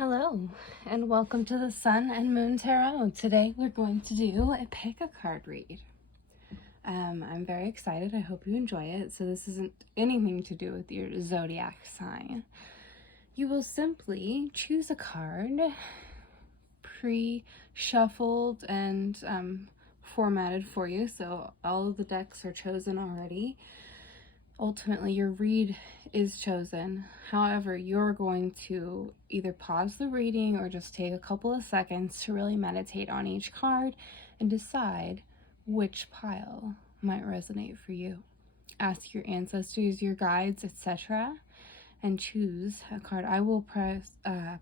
Hello, and welcome to the Sun and Moon Tarot. Today we're going to do a pick a card read. I'm very excited. I hope you enjoy it. So this isn't anything to do with your zodiac sign. You will simply choose a card, pre-shuffled and formatted for you. So all of the decks are chosen already. Ultimately, your read is chosen. However, you're going to either pause the reading or just take a couple of seconds to really meditate on each card and decide which pile might resonate for you. Ask your ancestors, your guides, etc., and choose a card. I will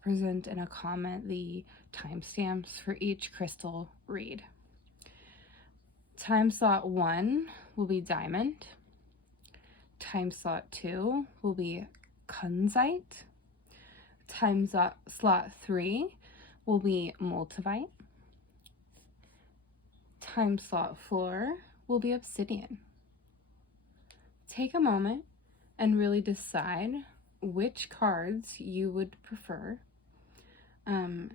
present in a comment the timestamps for each crystal read. Time slot 1 will be diamond. Time slot 2 will be kunzite. Time slot 3 will be multivite. Time slot 4 will be obsidian. Take a moment and really decide which cards you would prefer, and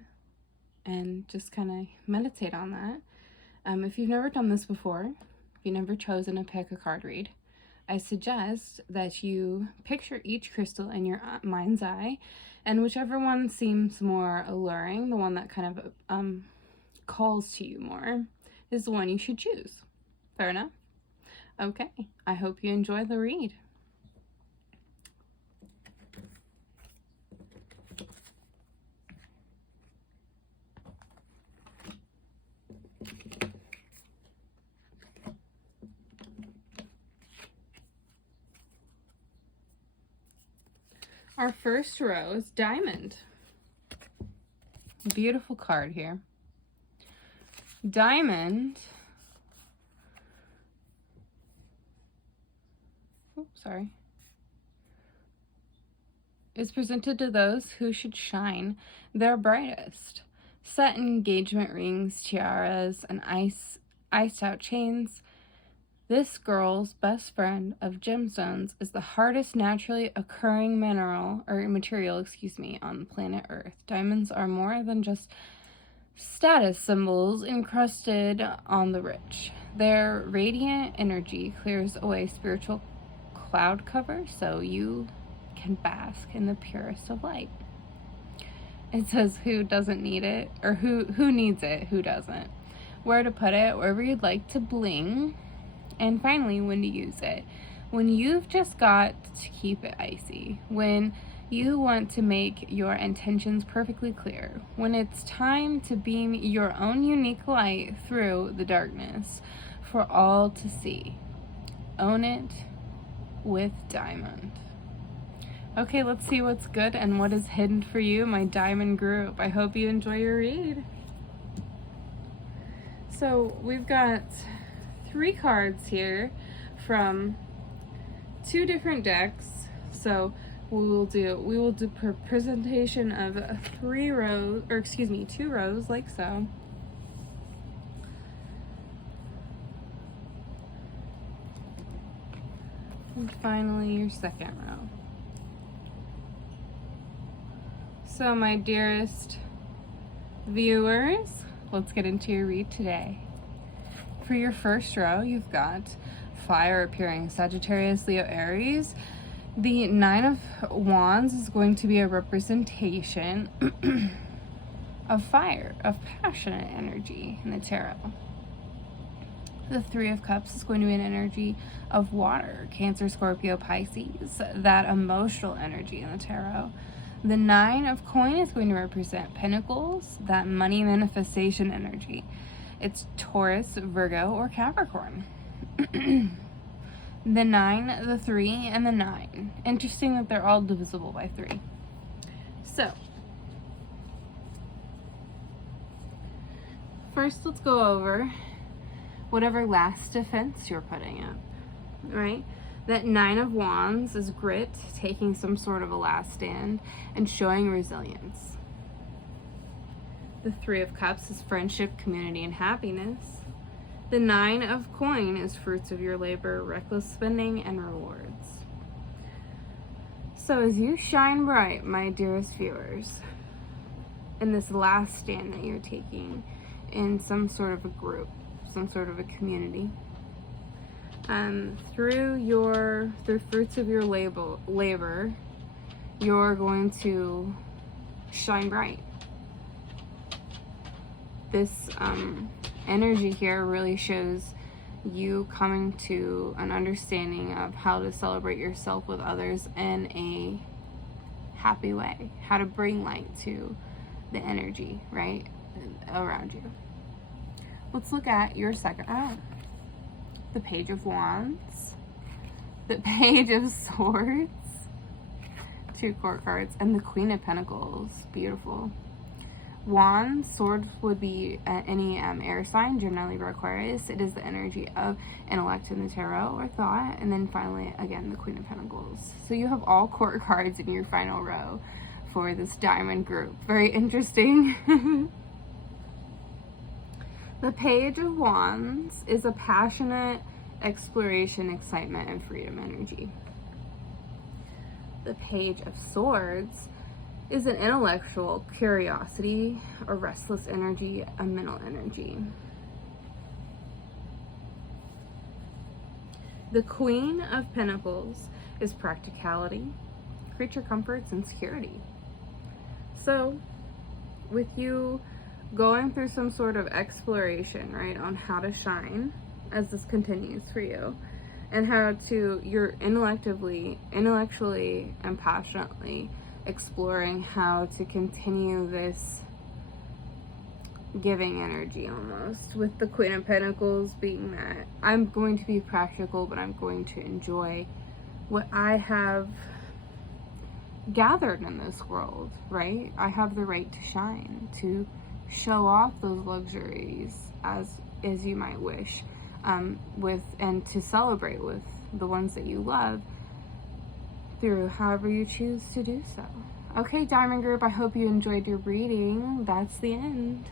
just kind of meditate on that. If you've never done this before, if you've never chosen to pick a card read, I suggest that you picture each crystal in your mind's eye, and whichever one seems more alluring, the one that kind of calls to you more, is the one you should choose. Fair enough? Okay, I hope you enjoy the read. Our first row is diamond. Beautiful card here. Diamond, is presented to those who should shine their brightest. Set engagement rings, tiaras, and iced out chains. This girl's best friend of gemstones is the hardest naturally occurring material on the planet Earth. Diamonds are more than just status symbols encrusted on the rich. Their radiant energy clears away spiritual cloud cover so you can bask in the purest of light. It says who doesn't need it, or who needs it, who doesn't. Where to put it, wherever you'd like to bling. And finally, when to use it. When you've just got to keep it icy. When you want to make your intentions perfectly clear. When it's time to beam your own unique light through the darkness for all to see. Own it with diamond. Okay, let's see what's good and what is hidden for you, my diamond group. I hope you enjoy your read. So we've got 3 cards here from 2 different decks. So we will do presentation of 2 rows like so. And finally your second row. So my dearest viewers, let's get into your read today. For your first row, you've got fire appearing, Sagittarius, Leo, Aries. The 9 of Wands is going to be a representation of fire, of passionate energy in the tarot. The 3 of Cups is going to be an energy of water, Cancer, Scorpio, Pisces, that emotional energy in the tarot. The 9 of Coin is going to represent Pentacles, that money manifestation energy. It's Taurus, Virgo, or Capricorn. The 9, the 3, and the 9. Interesting that they're all divisible by 3. So, first let's go over whatever last defense you're putting up, right? That 9 of Wands is grit, taking some sort of a last stand, and showing resilience. The 3 of Cups is friendship, community, and happiness. The 9 of Coin is fruits of your labor, reckless spending, and rewards. So as you shine bright, my dearest viewers, and this last stand that you're taking in some sort of a group, some sort of a community. Through fruits of your labor, you're going to shine bright. This energy here really shows you coming to an understanding of how to celebrate yourself with others in a happy way, how to bring light to the energy, right, around you. Let's look at your second the Page of Wands, the Page of Swords, 2 court cards, and the Queen of Pentacles. Beautiful. Wands, swords would be any air sign, generally Aquarius. It is the energy of intellect in the tarot or thought. And then finally, again, the Queen of Pentacles. So you have all court cards in your final row for this diamond group. Very interesting. The Page of Wands is a passionate exploration, excitement, and freedom energy. The Page of Swords is an intellectual curiosity, a restless energy, a mental energy. The Queen of Pentacles is practicality, creature comforts, and security. So, with you going through some sort of exploration, right, on how to shine as this continues for you, and how to, you're intellectually and passionately exploring how to continue this giving energy almost, with the Queen of Pentacles being that I'm going to be practical, but I'm going to enjoy what I have gathered in this world, right? I have the right to shine, to show off those luxuries as you might wish, and to celebrate with the ones that you love through however you choose to do so. Okay, Diamond Group, I hope you enjoyed your reading. That's the end.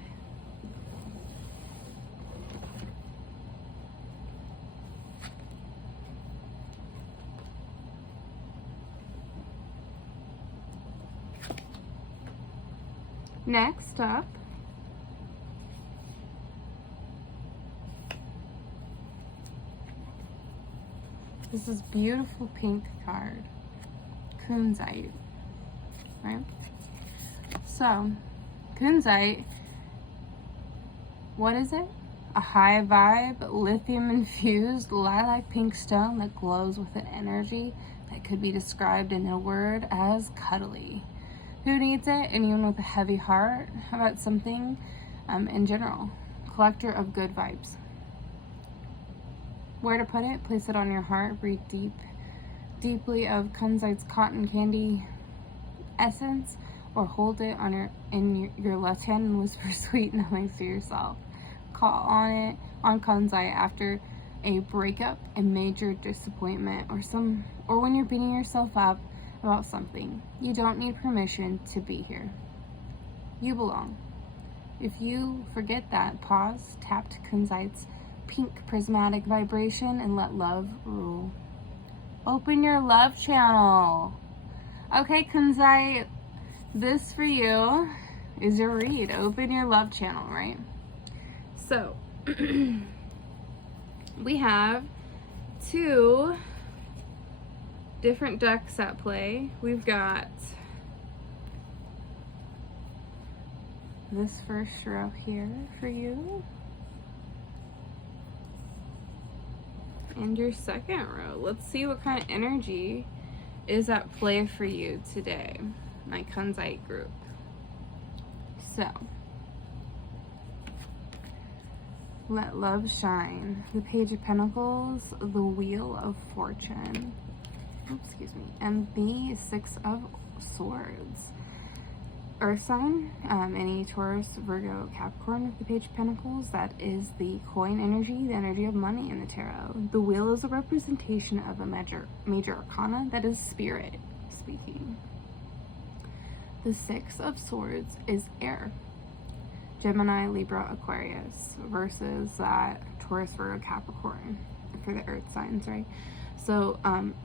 Next up, this is beautiful pink card, kunzite, right? So, kunzite, what is it? A high vibe, lithium-infused lilac pink stone that glows with an energy that could be described in a word as cuddly. Who needs it? Anyone with a heavy heart? How about something in general? Collector of good vibes. Where to put it? Place it on your heart. Breathe deeply of kunzite's cotton candy essence, or hold it in your left hand and whisper sweet nothings to yourself. Call on kunzite after a breakup, a major disappointment, or when you're beating yourself up about something. You don't need permission to be here. You belong. If you forget that, pause, tap to kunzite's pink prismatic vibration, and let love rule. Open your love channel. Okay, kunzite, this for you is your read. Open your love channel, right? So, we have 2 different decks at play. We've got this first row here for you, and your second row. Let's see what kind of energy is at play for you today, my kunzite group. So, let love shine. The Page of Pentacles, the Wheel of Fortune, and the 6 of Swords. Earth sign, any Taurus, Virgo, Capricorn with the Page of Pentacles, that is the coin energy, the energy of money in the tarot. The wheel is a representation of a major arcana, that is spirit speaking. The 6 of Swords is air, Gemini, Libra, Aquarius, versus Taurus, Virgo, Capricorn for the earth signs, right? So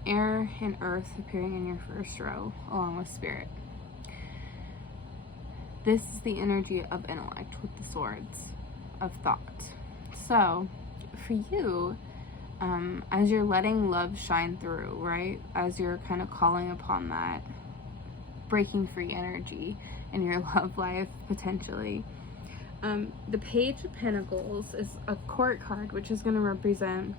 air and earth appearing in your first row along with spirit. This is the energy of intellect with the swords of thought. So, for you, as you're letting love shine through, right? As you're kind of calling upon that breaking free energy in your love life, potentially. The Page of Pentacles is a court card, which is going to represent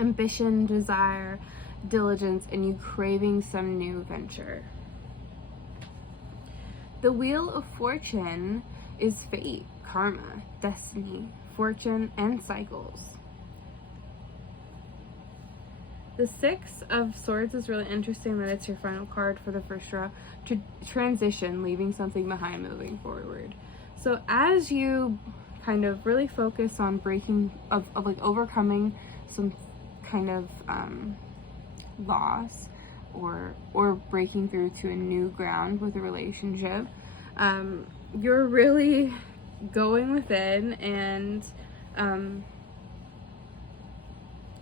ambition, desire, diligence, and you craving some new venture. The Wheel of Fortune is fate, karma, destiny, fortune, and cycles. The Six of Swords is really interesting that it's your final card for the first row. Transition, leaving something behind, moving forward. So as you kind of really focus on like overcoming some kind of loss or breaking through to a new ground with a relationship, you're really going within, and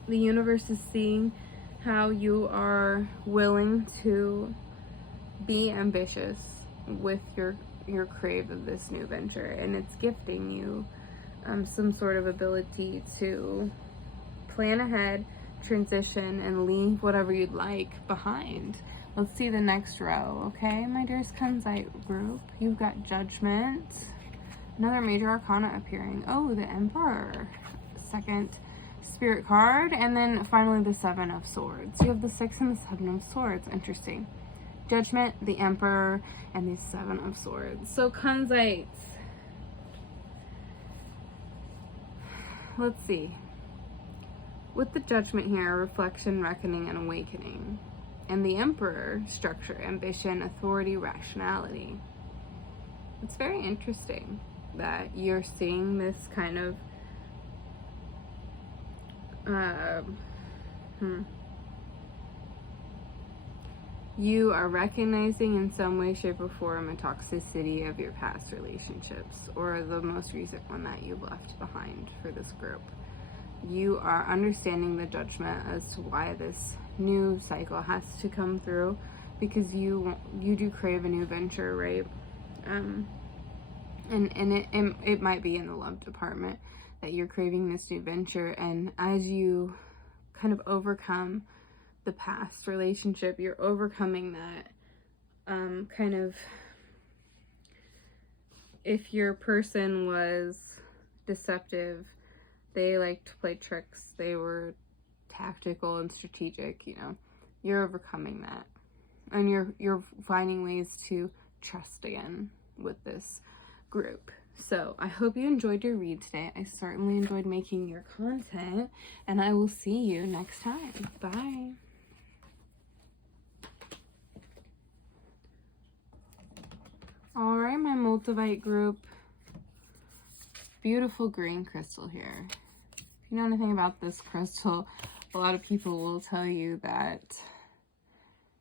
the universe is seeing how you are willing to be ambitious with your crave of this new venture, and it's gifting you some sort of ability to plan ahead, transition, and leave whatever you'd like behind. Let's see the next row, okay, my dearest Kanzite group. You've got Judgment, another major arcana appearing. Oh, the Emperor, second Spirit card, and then finally the Seven of Swords. You have the Six and the Seven of Swords. Interesting. Judgment, the Emperor, and the Seven of Swords. So Kanzites, let's see. With the Judgment here, reflection, reckoning, and awakening. And the Emperor, structure, ambition, authority, rationality. It's very interesting that you're seeing this kind of you are recognizing in some way, shape, or form a toxicity of your past relationships, or the most recent one that you've left behind for this group. You are understanding the judgment as to why this new cycle has to come through, because you do crave a new venture, right? And it might be in the love department that you're craving this new venture, and as you kind of overcome the past relationship, you're overcoming that kind of, if your person was deceptive, they liked to play tricks, they were tactical and strategic, you know, you're overcoming that, and you're finding ways to trust again with this group. So I hope you enjoyed your read today. I certainly enjoyed making your content, and I will see you next time. Bye. All right, my multivite group. Beautiful green crystal here. If you know anything about this crystal, a lot of people will tell you that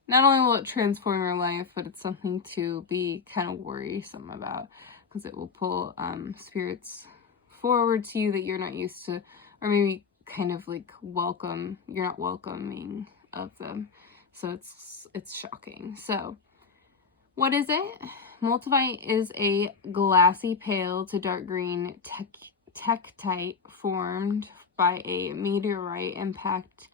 not only will it transform your life, but it's something to be kind of worrisome about, because it will pull spirits forward to you that you're not used to, or maybe kind of like you're not welcoming of them. So it's shocking. So what is it? Multivite is a glassy pale to dark green tektite formed by a meteorite impact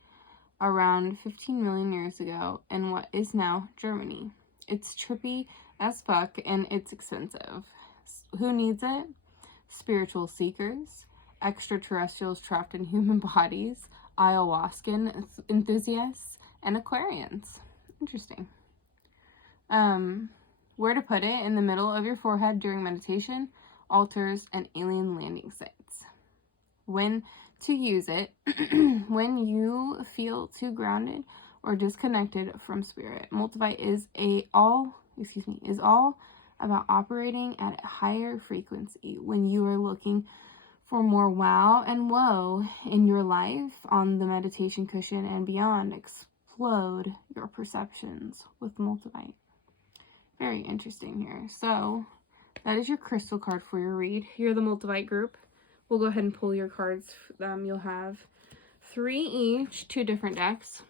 around 15 million years ago in what is now Germany. It's trippy as fuck, and it's expensive. Who needs it? Spiritual seekers, extraterrestrials trapped in human bodies, ayahuasca enthusiasts, and clairaudients. Interesting. Where to put it? In the middle of your forehead during meditation, altars, and alien landing sites. When to use it? When you feel too grounded or disconnected from spirit. Multivite is all about operating at a higher frequency. When you are looking for more wow and whoa in your life on the meditation cushion and beyond, explode your perceptions with multivite. Very interesting here. So that is your crystal card for your read. You're the multivite group. We'll go ahead and pull your cards. You'll have 3 each, 2 different decks.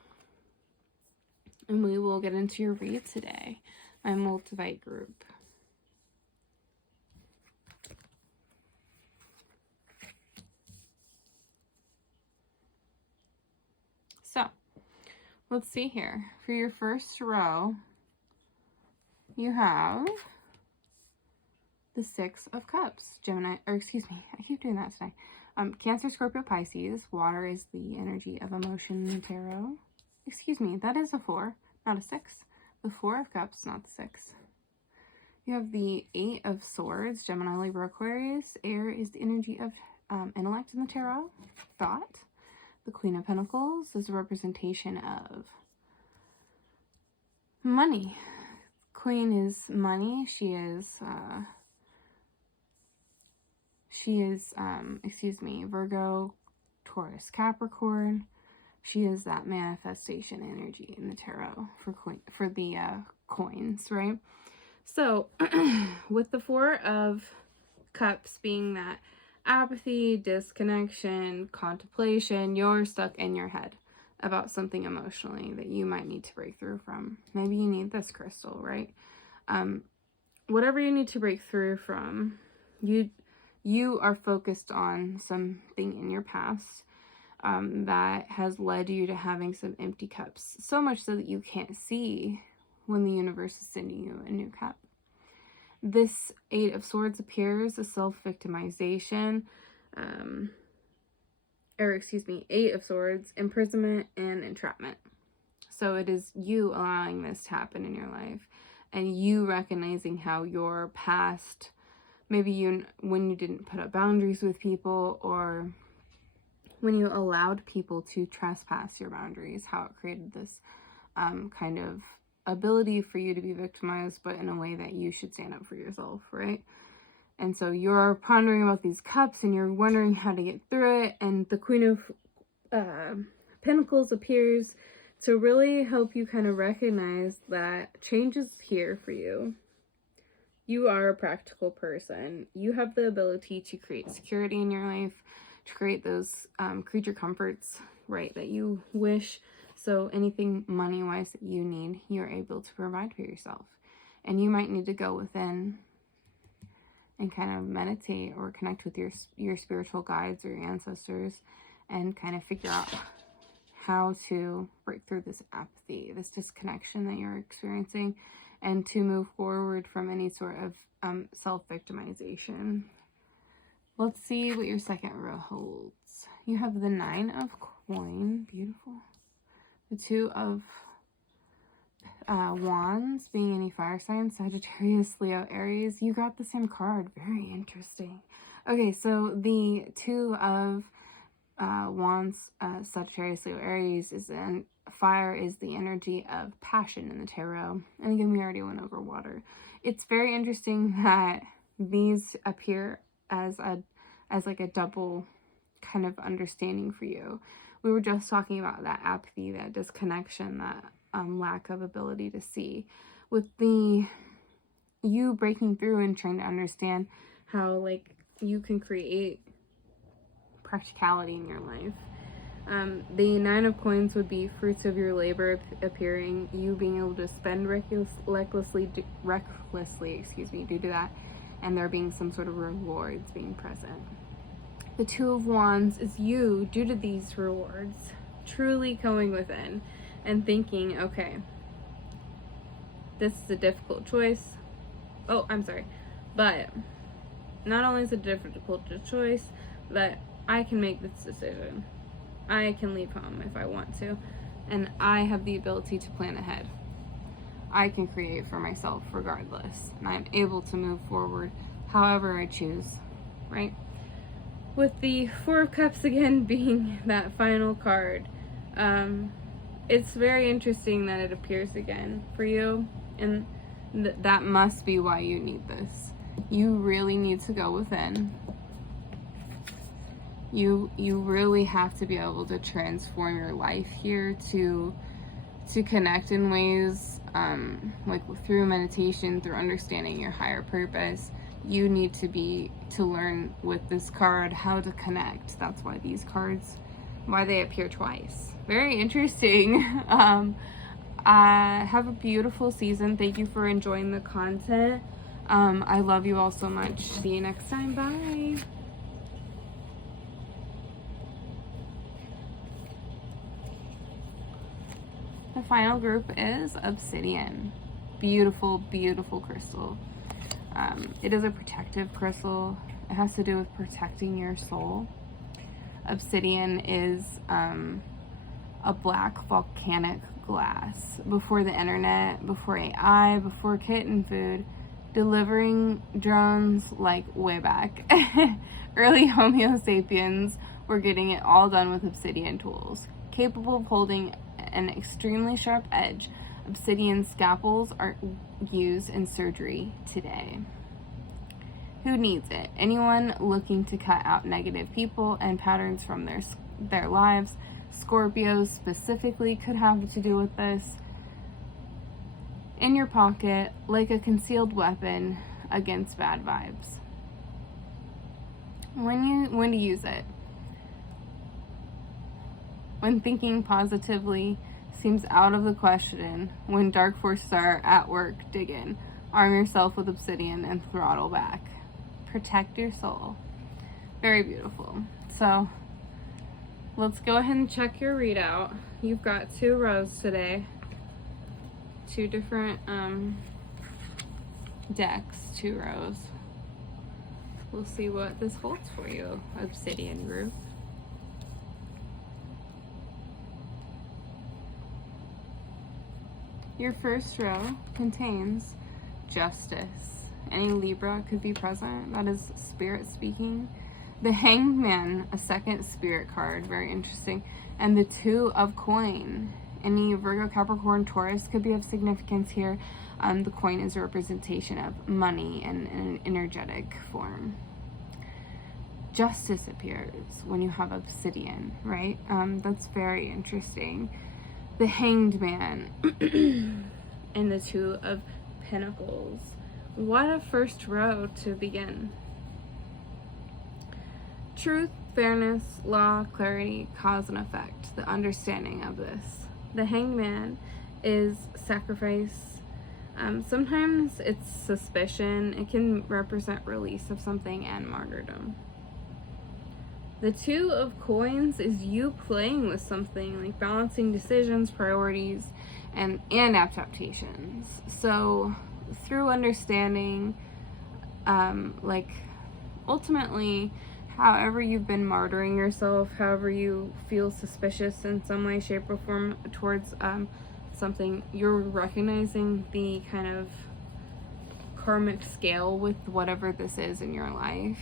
And we will get into your read today. My multivite group. let's see here. For your first row, you have the Six of Cups. Gemini, or excuse me, I keep doing that today. Cancer, Scorpio, Pisces. Water is the energy of emotion in the tarot. Excuse me, that is a 4, not a 6. The 4 of Cups, not the 6. You have the 8 of Swords, Gemini, Libra, Aquarius. Air is the energy of intellect in the tarot, thought. The Queen of Pentacles is a representation of money. Queen is money. She is Virgo, Taurus, Capricorn. She is that manifestation energy in the tarot for the coins, right? So with the 4 of Cups being that apathy, disconnection, contemplation, you're stuck in your head about something emotionally that you might need to break through from. Maybe you need this crystal, right? Whatever you need to break through from, you are focused on something in your past that has led you to having some empty cups, so much so that you can't see when the universe is sending you a new cup. This 8 of Swords appears, a self-victimization, 8 of Swords, imprisonment and entrapment. So it is you allowing this to happen in your life, and you recognizing how your past, maybe when you didn't put up boundaries with people, or when you allowed people to trespass your boundaries, how it created this kind of ability for you to be victimized, but in a way that you should stand up for yourself, right? And so you're pondering about these cups and you're wondering how to get through it, and the Queen of Pentacles appears to really help you kind of recognize that change is here for you. You are a practical person. You have the ability to create security in your life, to create those creature comforts, right, that you wish. So anything money-wise that you need, you're able to provide for yourself. And you might need to go within and kind of meditate or connect with your spiritual guides or your ancestors and kind of figure out how to break through this apathy, this disconnection that you're experiencing, and to move forward from any sort of self-victimization. Let's see what your second row holds. You have the 9 of Coin, beautiful. The 2 of Wands, being any fire sign, Sagittarius, Leo, Aries. You got the same card. Very interesting. Okay, so the 2 of Wands, Sagittarius, Leo, Aries fire is the energy of passion in the tarot. And again, we already went over water. It's very interesting that these appear as like a double kind of understanding for you. We were just talking about that apathy, that disconnection, that lack of ability to see. With you breaking through and trying to understand how like you can create practicality in your life. The 9 of Coins would be fruits of your labor appearing, you being able to spend recklessly due to that, and there being some sort of rewards being present. The 2 of Wands is you, due to these rewards, truly going within and thinking, okay, this is a difficult choice. Oh, I'm sorry. But not only is it a difficult choice, but I can make this decision. I can leave home if I want to. And I have the ability to plan ahead. I can create for myself regardless. And I'm able to move forward however I choose, right? With the 4 of Cups again being that final card, it's very interesting that it appears again for you, and that must be why you need this. You really need to go within. You really have to be able to transform your life here to connect in ways like through meditation, through understanding your higher purpose. You need to learn with this card how to connect. That's why these cards, why they appear twice. Very interesting. Have a beautiful season. Thank you for enjoying the content. I love you all so much. See you next time. Bye. The final group is obsidian. Beautiful, beautiful crystal. It is a protective crystal. It has to do with protecting your soul. Obsidian is a black volcanic glass. Before the internet, before AI, before kitten food, delivering drones like way back. Early Homo sapiens were getting it all done with obsidian tools. Capable of holding an extremely sharp edge, obsidian scalpels are used in surgery today. Who needs it? Anyone looking to cut out negative people and patterns from their lives. Scorpios specifically could have to do with this. In your pocket, like a concealed weapon against bad vibes. When to use it? When thinking positively seems out of the question, when dark forces are at work, dig in. Arm yourself with obsidian and throttle back. Protect your soul. Very beautiful. So let's go ahead and check your readout. You've got 2 rows today. 2 different decks, 2 rows. We'll see what this holds for you, obsidian group. Your first row contains justice. Any Libra could be present. That is spirit speaking. The Hanged Man, a second spirit card, very interesting. And the 2 of coin. Any Virgo, Capricorn, Taurus could be of significance here. The coin is a representation of money in an energetic form. Justice appears when you have obsidian, right? That's very interesting. The Hanged Man and the 2 of Pentacles. What a first row to begin. Truth, fairness, law, clarity, cause and effect. The understanding of this. The Hanged Man is sacrifice. Sometimes it's suspicion. It can represent release of something and martyrdom. The 2 of coins is you playing with something, like balancing decisions, priorities, and adaptations. So through understanding, like ultimately, however you've been martyring yourself, however you feel suspicious in some way, shape, or form towards something, you're recognizing the kind of karmic scale with whatever this is in your life.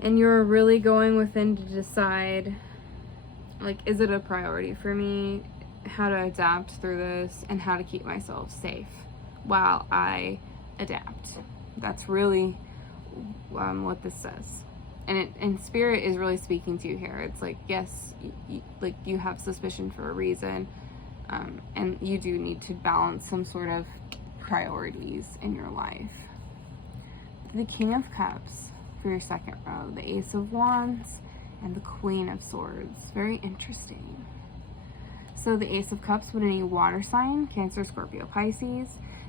And you're really going within to decide, like, is it a priority for me? How to adapt through this and how to keep myself safe while I adapt. That's really what this says. And spirit is really speaking to you here. It's like, yes, like you have suspicion for a reason, and you do need to balance some sort of priorities in your life. The King of Cups for your second row, the Ace of Wands, and the Queen of Swords. Very interesting. So the Ace of Cups would be any water sign, Cancer, Scorpio, Pisces.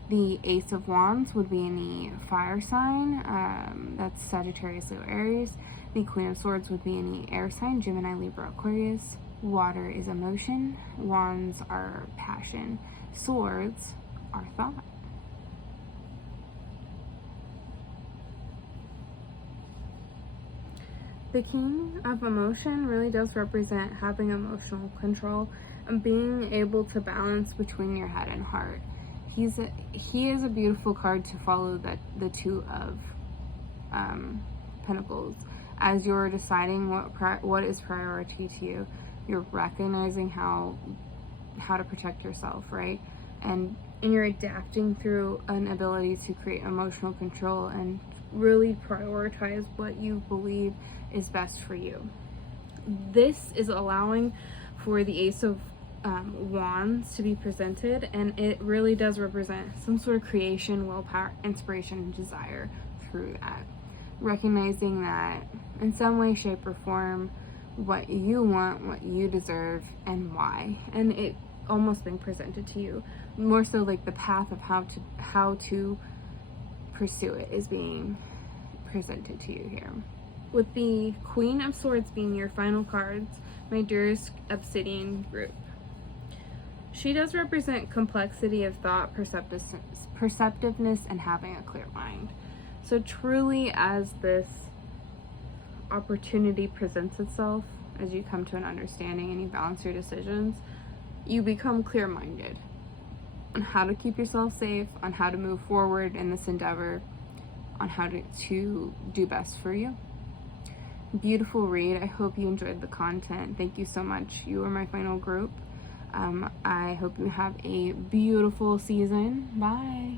The Ace of Wands would be any fire sign, that's Sagittarius, Leo, Aries. The Queen of Swords would be any air sign, Gemini, Libra, Aquarius. Water is emotion. Wands are passion. Swords are thought. The King of Emotion really does represent having emotional control and being able to balance between your head and heart. He is a beautiful card to follow the 2 of Pentacles. As you're deciding what is priority to you, you're recognizing how to protect yourself, right? And you're adapting through an ability to create emotional control and really prioritize what you believe is best for you. This is allowing for the Ace of Wands to be presented, and it really does represent some sort of creation, willpower, inspiration, and desire through that. Recognizing that in some way, shape, or form, what you want, what you deserve, and why. And it almost being presented to you. More so like the path of how to pursue it is being presented to you here. With the Queen of Swords being your final cards, my dearest obsidian group. She does represent complexity of thought, perceptiveness, and having a clear mind. So truly, as this opportunity presents itself, as you come to an understanding and you balance your decisions, you become clear-minded on how to keep yourself safe, on how to move forward in this endeavor, on how to do best for you. Beautiful read. I hope you enjoyed the content. Thank you so much. You are my final group. I hope you have a beautiful season. Bye.